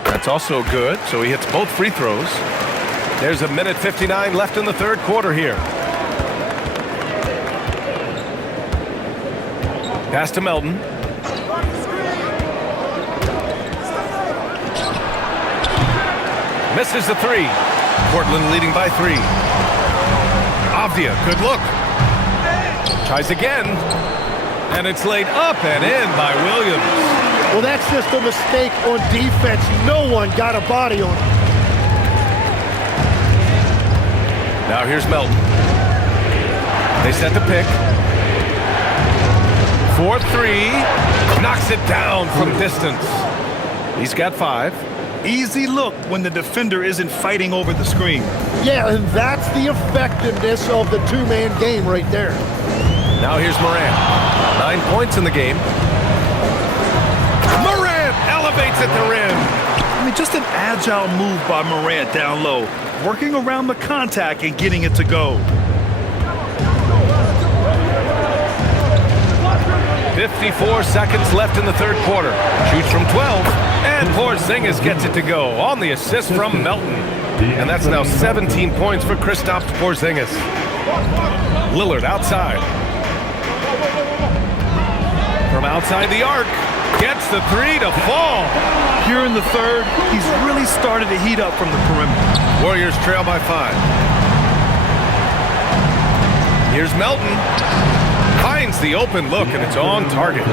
That's also good, so he hits both free throws. There's 1:59 left in the third quarter here. Pass to Melton. Misses the three. Portland leading by 3. Avdia, good look. Tries again. And it's laid up and in by Williams. Well, that's just a mistake on defense. No one got a body on him. Now here's Melton. They set the pick. 4-3. Knocks it down from distance. He's got 5. Easy look when the defender isn't fighting over the screen. Yeah, and that's the effectiveness of the two-man game right there. Now here's Morant. 9 points in the game. Morant elevates at the rim. I mean, just an agile move by Morant down low, working around the contact and getting it to go. 54 seconds left in the third quarter. Shoots from 12, and Porzingis gets it to go on the assist from Melton. And that's now 17 points for Kristaps Porzingis. Lillard outside. From outside the arc, gets the three to fall. Here in the third, he's really started to heat up from the perimeter. Warriors trail by 5. Here's Melton. Finds the open look, and it's on target.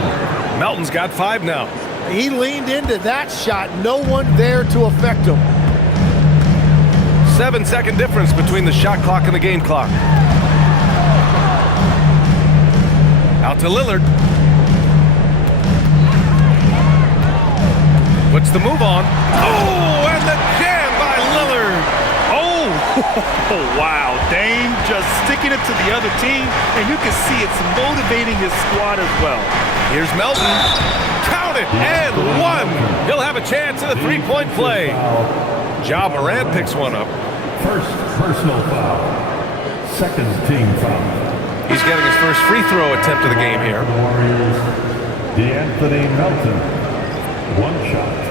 Melton's got 5 now. He leaned into that shot. No one there to affect him. 7-second difference between the shot clock and the game clock. Out to Lillard. Puts the move on. Oh, and the jam by Lillard. Oh, wow. Dame just sticking it to the other team, and you can see it's motivating his squad as well. Here's Melton. Count it, and 1. He'll have a chance at a three-point play. Ja Morant picks one up. First personal foul. Second team foul. He's getting his first free throw attempt of the game here. Warriors, DeAnthony Melton. 1 shot.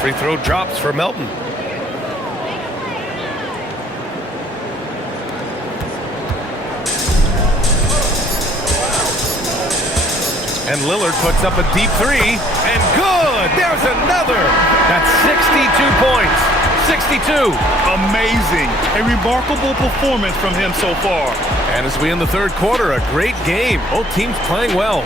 Free throw drops for Melton. And Lillard puts up a deep 3, and good! There's another! That's 62 points. 62. Amazing. A remarkable performance from him so far. And as we end the third quarter, a great game. Both teams playing well.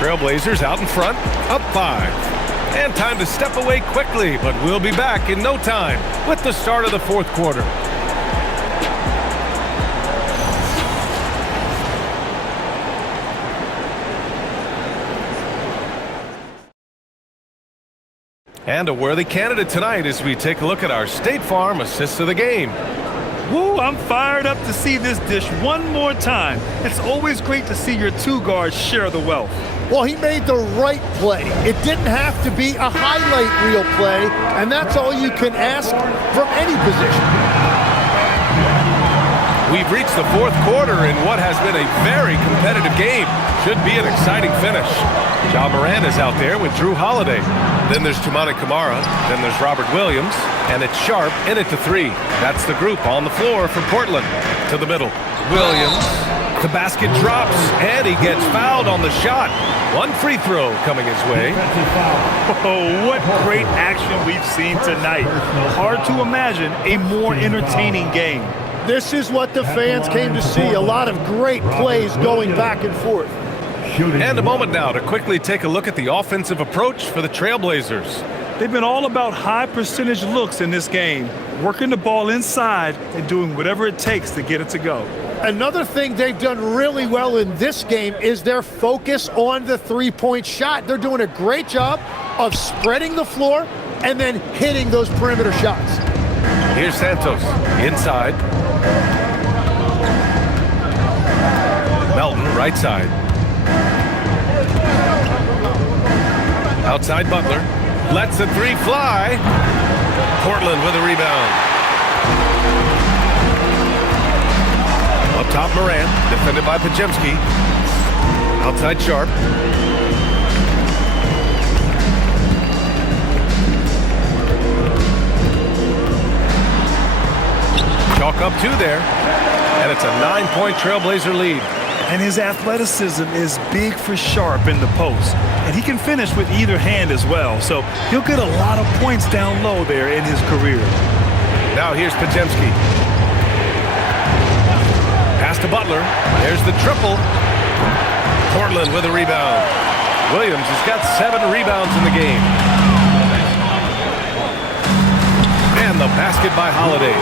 Trailblazers out in front, up 5. And time to step away quickly, but we'll be back in no time with the start of the fourth quarter. And a worthy candidate tonight as we take a look at our State Farm assists of the game. Woo, I'm fired up to see this dish one more time. It's always great to see your two guards share the wealth. Well, he made the right play. It didn't have to be a highlight reel play, and that's all you can ask from any position. We've reached the fourth quarter in what has been a very competitive game. Should be an exciting finish. Ja Morant is out there with Drew Holiday. Then there's Toumani Camara. Then there's Robert Williams. And it's Sharp in at the 3. That's the group on the floor for Portland. To the middle. Williams. The basket drops, and he gets fouled on the shot. 1 free throw coming his way. Oh, what great action we've seen tonight. Hard to imagine a more entertaining game. This is what the fans came to see. A lot of great plays going back and forth. And a moment now to quickly take a look at the offensive approach for the Trailblazers. They've been all about high percentage looks in this game, working the ball inside and doing whatever it takes to get it to go. Another thing they've done really well in this game is their focus on the three-point shot. They're doing a great job of spreading the floor and then hitting those perimeter shots. Here's Santos inside. Melton right side. Outside Butler. Lets the 3 fly. Portland with a rebound. Up top Morant, defended by Podziemski. Outside Sharp. Chalk up 2 there. And it's a 9-point Trailblazer lead. And his athleticism is big for Sharp in the post. And he can finish with either hand as well. So he'll get a lot of points down low there in his career. Now here's Podziemski. Pass to Butler. There's the triple. Portland with a rebound. Williams has got 7 rebounds in the game. Basket by Holiday.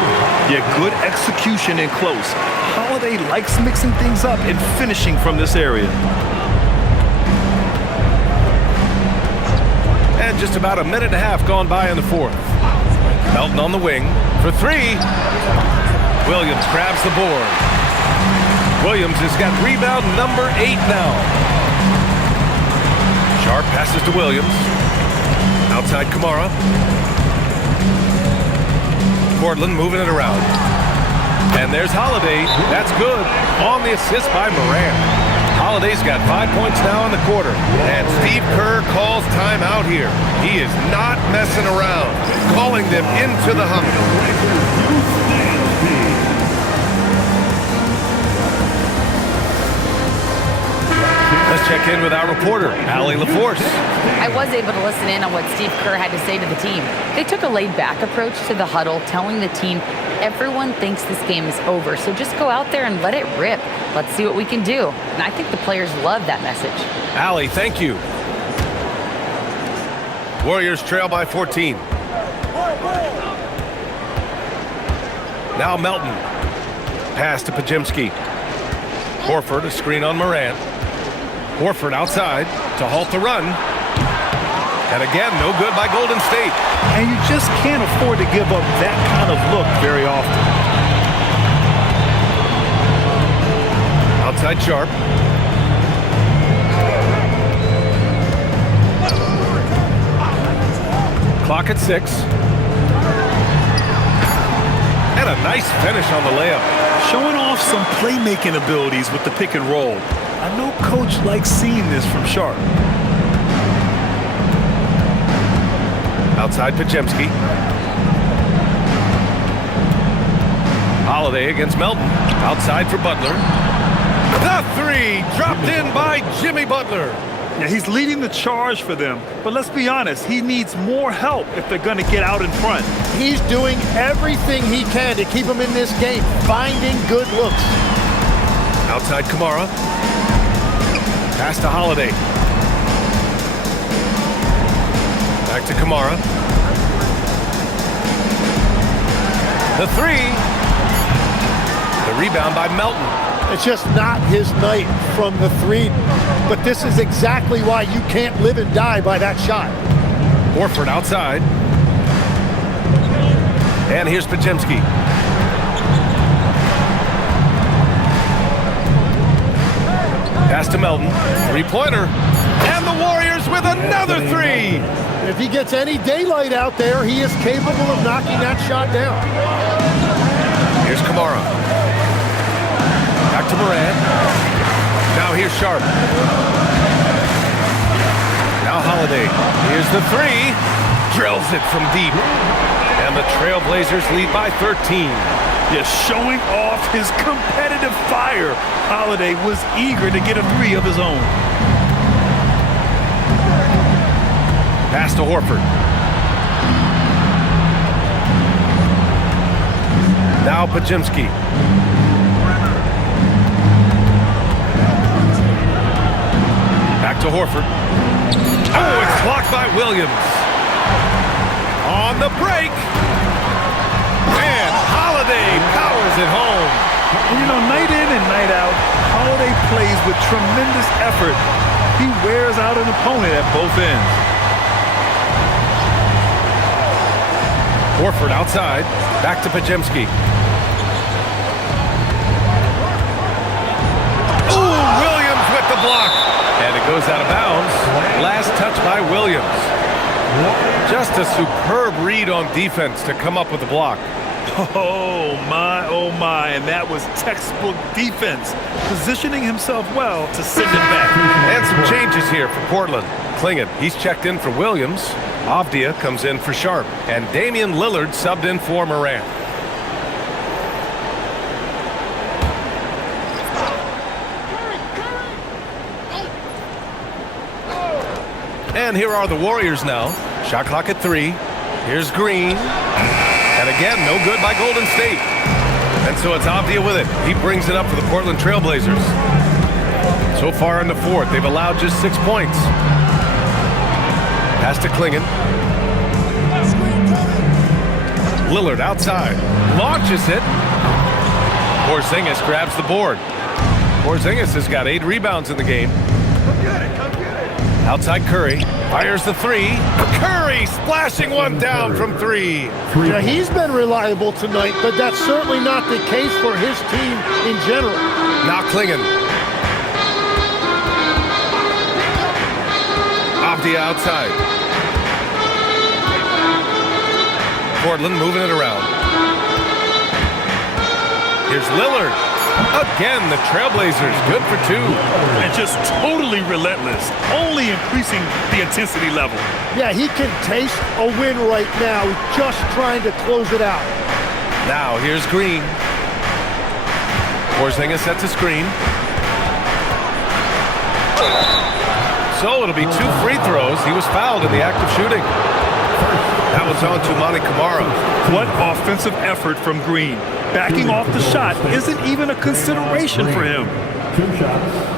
Yeah, good execution in close. Holiday likes mixing things up and finishing from this area. And just about a minute and a half gone by in the fourth. Melton on the wing for three. Williams grabs the board. Williams has got rebound number 8 now. Sharp passes to Williams. Outside Kamara. Portland moving it around. And there's Holiday. That's good. On the assist by Moran. Holiday's got 5 points now in the quarter. And Steve Kerr calls timeout here. He is not messing around. Calling them into the hunt. Let's check in with our reporter, Allie LaForce. I was able to listen in on what Steve Kerr had to say to the team. They took a laid-back approach to the huddle, telling the team, everyone thinks this game is over, so just go out there and let it rip. Let's see what we can do. And I think the players love that message. Allie, thank you. Warriors trail by 14. Now Melton. Pass to Pajemski. Horford, a screen on Morant. Horford outside to halt the run. And again, no good by Golden State. And you just can't afford to give up that kind of look very often. Outside Sharp. Clock at 6. And a nice finish on the layup. Showing off some playmaking abilities with the pick and roll. I know Coach likes seeing this from Sharp. Outside Pajemski. Holiday against Melton. Outside for Butler. The three dropped in by Jimmy Butler. Yeah, he's leading the charge for them. But let's be honest, he needs more help if they're going to get out in front. He's doing everything he can to keep them in this game, finding good looks. Outside Kamara. Pass to Holiday. Back to Kamara. The three. The rebound by Melton. It's just not his night from the three. But this is exactly why you can't live and die by that shot. Horford outside. And here's Pajemski. Pass to Melton. Three-pointer. And the Warriors with another three. If he gets any daylight out there, he is capable of knocking that shot down. Here's Kamara. Back to Moran. Now here's Sharp. Now Holiday. Here's the three. Drills it from deep. And the Trailblazers lead by 13. Yeah, showing off his competitive fire. Holiday was eager to get a three of his own. Pass to Horford. Now Pajemski. Back to Horford. Oh, it's blocked by Williams. On the break. And Holiday powers it home. You know, night in and night out, Holiday plays with tremendous effort. He wears out an opponent at both ends. Horford outside. Back to Pajemski. Ooh, Williams with the block. And it goes out of bounds. Last touch by Williams. Just a superb read on defense to come up with the block. Oh my, and that was textbook defense, positioning himself well to send it back. And some changes here for Portland. Klingon, he's checked in for Williams. Avdia comes in for Sharp. And Damian Lillard subbed in for Morant. And here are the Warriors now. Shot clock at 3. Here's Green. And again, no good by Golden State. And so it's Avdia with it. He brings it up for the Portland Trailblazers. So far in the fourth, they've allowed just 6 points. Pass to Klingon. Lillard outside. Launches it. Porzingis grabs the board. Porzingis has got 8 rebounds in the game. Outside Curry. Fires the 3. Curry splashing one down from 3. Yeah, he's been reliable tonight, but that's certainly not the case for his team in general. Now Klingon. Off the outside. Portland moving it around. Here's Lillard. Again, the Trailblazers good for 2. And just totally relentless, only increasing the intensity level. Yeah, he can taste a win right now, just trying to close it out. Now here's Green. Porzingis sets a screen. So it'll be 2 free throws. He was fouled in the act of shooting. That was on to Monty Kamara. What offensive effort from Green. Backing off the shot isn't even a consideration for him. 2 shots.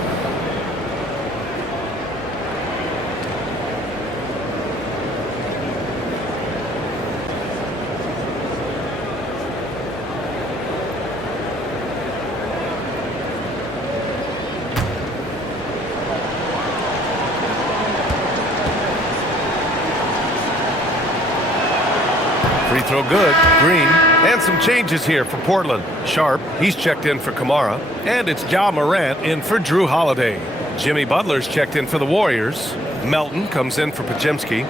Free throw good. Green. And some changes here for Portland. Sharp, he's checked in for Kamara. And it's Ja Morant in for Drew Holiday. Jimmy Butler's checked in for the Warriors. Melton comes in for Podziemski.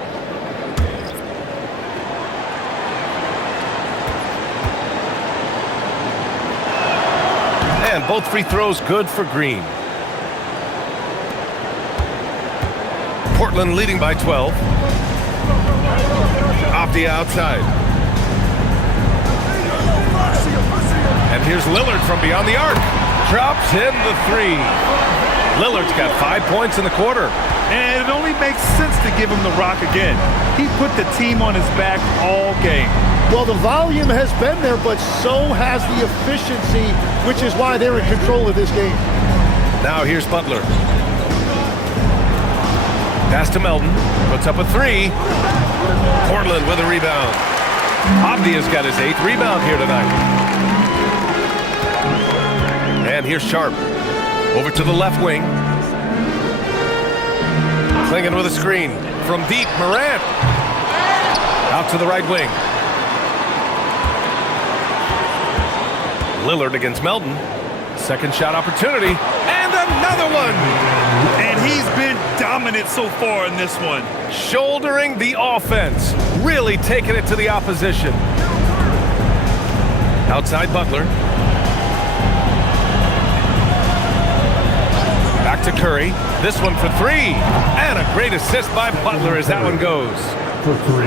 And both free throws good for Green. Portland leading by 12. Off the outside. And here's Lillard from beyond the arc. Drops in the 3. Lillard's got 5 points in the quarter. And it only makes sense to give him the rock again. He put the team on his back all game. Well, the volume has been there, but so has the efficiency, which is why they're in control of this game. Now here's Butler. Pass to Melton. Puts up a 3. Portland with a rebound. Abdia's got his 8th rebound here tonight. And here's Sharp. Over to the left wing. Klingon with a screen. From deep, Morant. Out to the right wing. Lillard against Melton. Second shot opportunity. And another one! And he's been dominant so far in this one. Shouldering the offense. Really taking it to the opposition. Outside Butler. Back to Curry. This one for 3. And a great assist by Butler as that one goes. For 3.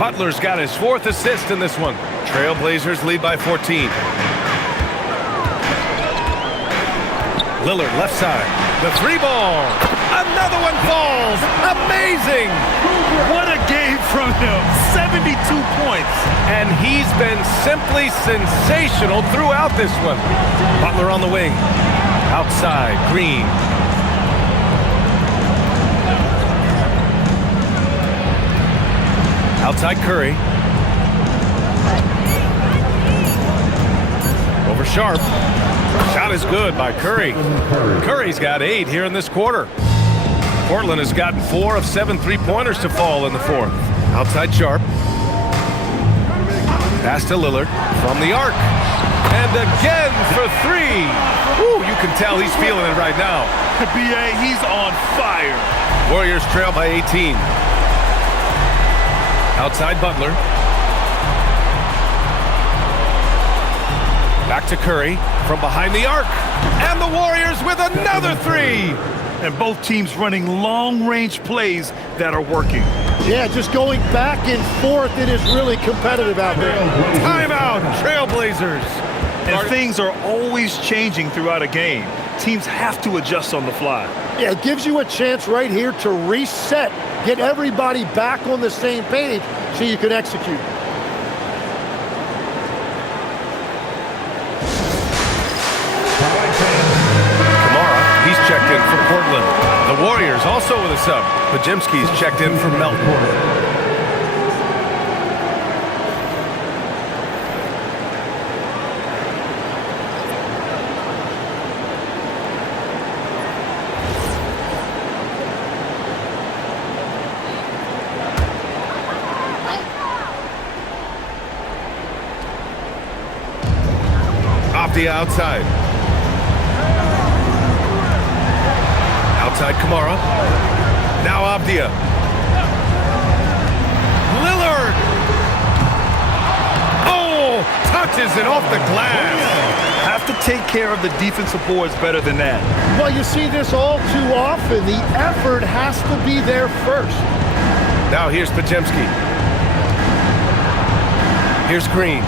Butler's got his 4th assist in this one. Trailblazers lead by 14. Lillard left side. The 3 ball. Another one falls. Amazing. What a game from him. 72 points. And he's been simply sensational throughout this one. Butler on the wing. Outside, Green. Outside Curry. Over Sharp. Shot is good by Curry. Curry's got 8 here in this quarter. Portland has gotten 4 of 7 3-pointers to fall in the 4th. Outside Sharp. Pass to Lillard from the arc. And again for 3. Woo, you can tell he's feeling it right now. B.A., he's on fire. Warriors trail by 18. Outside Butler. Back to Curry from behind the arc. And the Warriors with another 3. And both teams running long-range plays that are working. Yeah, just going back and forth, it is really competitive out there. Timeout, Trailblazers. And things are always changing throughout a game. Teams have to adjust on the fly. Yeah, it gives you a chance right here to reset, get everybody back on the same page so you can execute. Kamara, he's checked in for Portland. The Warriors also with a sub. Podziemski's checked in for Melton. Avdia outside. Outside Kamara. Now Avdia. Lillard! Oh! Touches it off the glass. Have to take care of the defensive boards better than that. Well, you see this all too often. The effort has to be there first. Now here's Podziemski. Here's Green.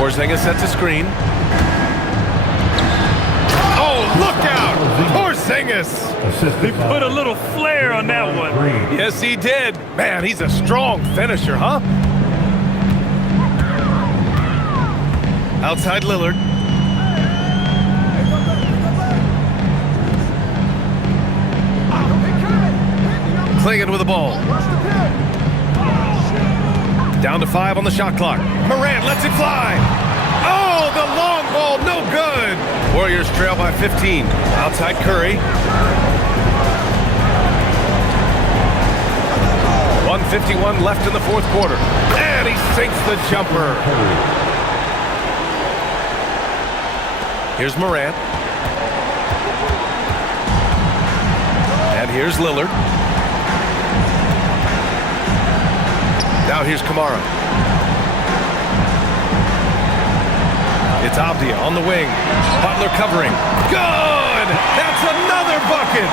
Porzingis sets a screen. Oh, look out! Porzingis! He put a little flair on that one. Yes, he did. Man, he's a strong finisher, huh? Outside Lillard. Clingan with the ball. Down to 5 on the shot clock. Morant lets it fly. Oh, the long ball, no good. Warriors trail by 15. Outside Curry. 1:51 left in the fourth quarter. And he sinks the jumper. Here's Morant. And here's Lillard. Now here's Kamara. It's Avdia on the wing. Butler covering. Good! That's another bucket!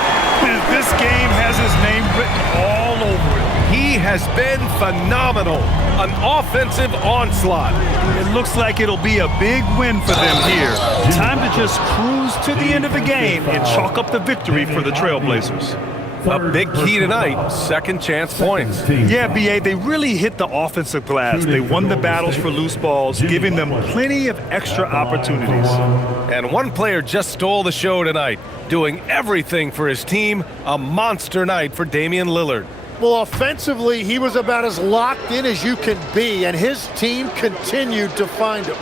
This game has his name written all over it. He has been phenomenal. An offensive onslaught. It looks like it'll be a big win for them here. Time to just cruise to the end of the game and chalk up the victory for the Trailblazers. A big key tonight, second chance points. Yeah, B.A., they really hit the offensive glass. They won the battles for loose balls, giving them plenty of extra opportunities. And one player just stole the show tonight, doing everything for his team. A monster night for Damian Lillard. Well, offensively, he was about as locked in as you can be, and his team continued to find him.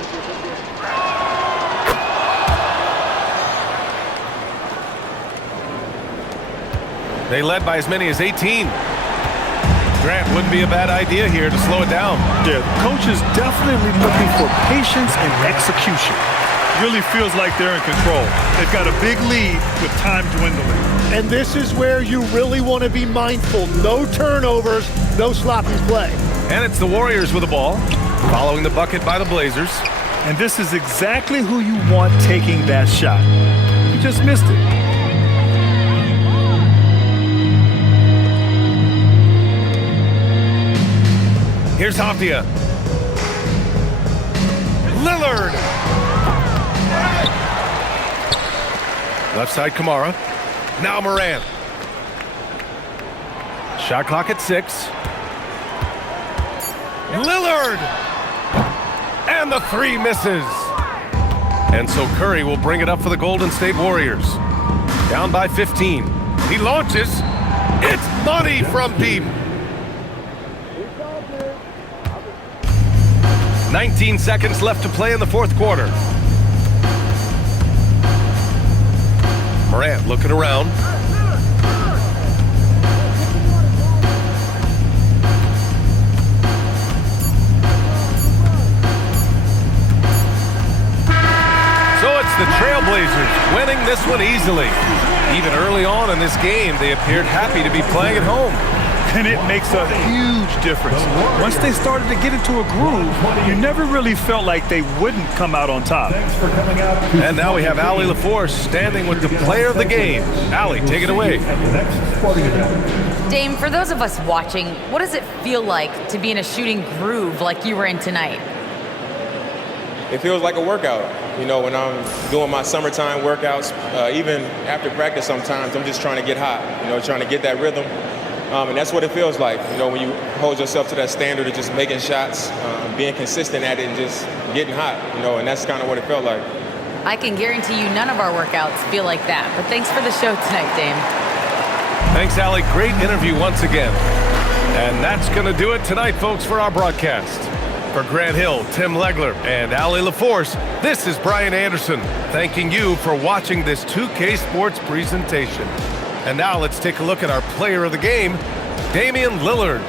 They led by as many as 18. Grant wouldn't be a bad idea here to slow it down. Yeah, the coach is definitely looking for patience and execution. Really feels like they're in control. They've got a big lead with time dwindling. And this is where you really want to be mindful. No turnovers, no sloppy play. And it's the Warriors with the ball, following the bucket by the Blazers. And this is exactly who you want taking that shot. You just missed it. Here's Avdia. Lillard. Left side Kamara. Now Morant. Shot clock at 6. Lillard. And the 3 misses. And so Curry will bring it up for the Golden State Warriors. Down by 15. He launches. It's money from deep. 19 seconds left to play in the fourth quarter. Morant looking around. So it's the Trailblazers winning this one easily. Even early on in this game, they appeared happy to be playing at home. And it makes a huge difference. Once they started to get into a groove, you never really felt like they wouldn't come out on top. And now we have Allie LaForce standing with the player of the game. Allie, take it away. Dame, for those of us watching, what does it feel like to be in a shooting groove like you were in tonight? It feels like a workout. You know, when I'm doing my summertime workouts, even after practice sometimes, I'm just trying to get hot, you know, trying to get that rhythm. And that's what it feels like, you know, when you hold yourself to that standard of just making shots, being consistent at it and just getting hot, you know, and that's kind of what it felt like. I can guarantee you none of our workouts feel like that, but thanks for the show tonight, Dame. Thanks, Allie. Great interview once again. And that's going to do it tonight, folks, for our broadcast. For Grant Hill, Tim Legler, and Allie LaForce, this is Brian Anderson, thanking you for watching this 2K Sports presentation. And now let's take a look at our player of the game, Damian Lillard.